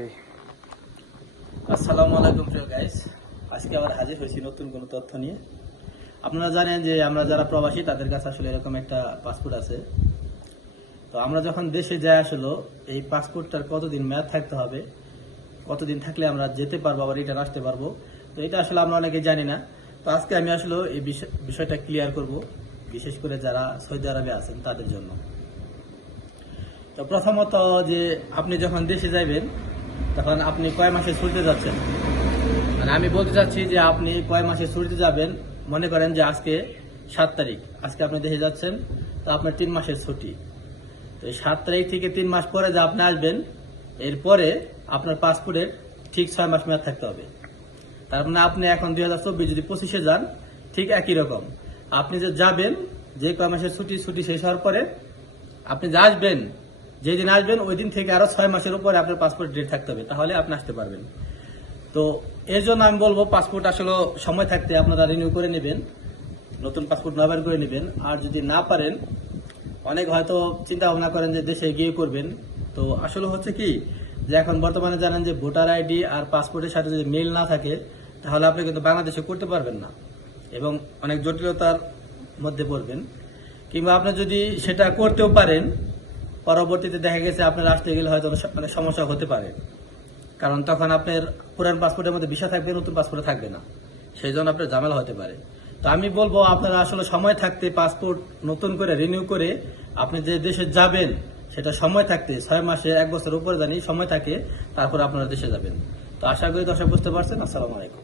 ওকে, আসসালামু আলাইকুম প্রিয় গাইস, আজকে আবার হাজির হয়েছি নতুন কোনো তথ্য নিয়ে। আপনারা জানেন যে আমরা যারা প্রবাসী তাদের কাছে আসলে এরকম একটা পাসপোর্ট আছে। তো আমরা যখন দেশে যাই আসলে এই পাসপোর্টটার কতদিন মেয়াদ থাকতে হবে, কতদিন থাকলে আমরা যেতে পারবো আবার রিটার্ন আসতে পারবো, তো এটা আসলে আমরা অনেকে জানি না। তো আজকে আমি আসলে এই বিষয়টা ক্লিয়ার করব, বিশেষ করে যারা সৌদি আরবে আছেন তাদের জন্য। তো প্রথমত যে আপনি যখন দেশে যাবেন তখন আপনি কয় মাসে ছুটিতে যাচ্ছেন, মানে আমি বলতে চাচ্ছি যে আপনি কয় মাসে ছুটিতে যাবেন। মনে করেন যে আজকে 7 তারিখ, আজকে আপনি দেশে যাচ্ছেন, তো আপনার 3 মাসের ছুটি। তো এই 7 তারিখ থেকে 3 মাস পরে যে আপনি আসবেন, এরপরে আপনার পাসপোর্টের ঠিক 6 মাস মেয়াদ থাকতে হবে। তার মানে আপনি এখন 2024 যদি 25-এ যান, ঠিক একই রকম আপনি যে যাবেন, যে কয় মাসের ছুটি শেষ হওয়ার পরে আপনি যে আসবেন, যেদিন আসবেন ওই দিন থেকে আরো 6 মাসের উপরে আপনার পাসপোর্ট ডেট থাকতে হবে, তাহলে আপনি আসতে পারবেন। তো এর জন্য আমি বলবো পাসপোর্ট আসলে সময় থাকতে আপনারা রিনিউ করে নেবেন, নতুন পাসপোর্ট নবায়ন করে নেবেন। আর যদি না পারেন, অনেক হয়তো চিন্তা ভাবনা করেন যে দেশে গিয়ে করবেন। তো আসলে হচ্ছে কি যে এখন বর্তমানে জানেন যে ভোটার আইডি আর পাসপোর্টের সাথে যদি মিল না থাকে তাহলে আপনি কিন্তু বাংলাদেশে করতে পারবেন না এবং অনেক জটিলতার মধ্যে পড়বেন। কিংবা আপনি যদি সেটা করতেও পারেন, পরবর্তীতে দেখা গেছে আপনার আসতে গেলে হয়তো অনেক সমস্যা হতে পারে, কারণ তখন আপনার পুরান পাসপোর্টের মধ্যে ভিসা থাকবে, নতুন পাসপোর্টে থাকবে না, সেই জন্য আপনার ঝামেলা হতে পারে। তো আমি বলবো আপনারা আসলে সময় থাকতে পাসপোর্ট নতুন করে রিনিউ করে আপনি যে দেশে যাবেন সেটা সময় থাকতে 6 মাসে 1 বছর উপরে জানি সময় থাকে, তারপর আপনারা দেশে যাবেন। তো আশা করি দর্শক বুঝতে পারছেন। আসসালামু আলাইকুম।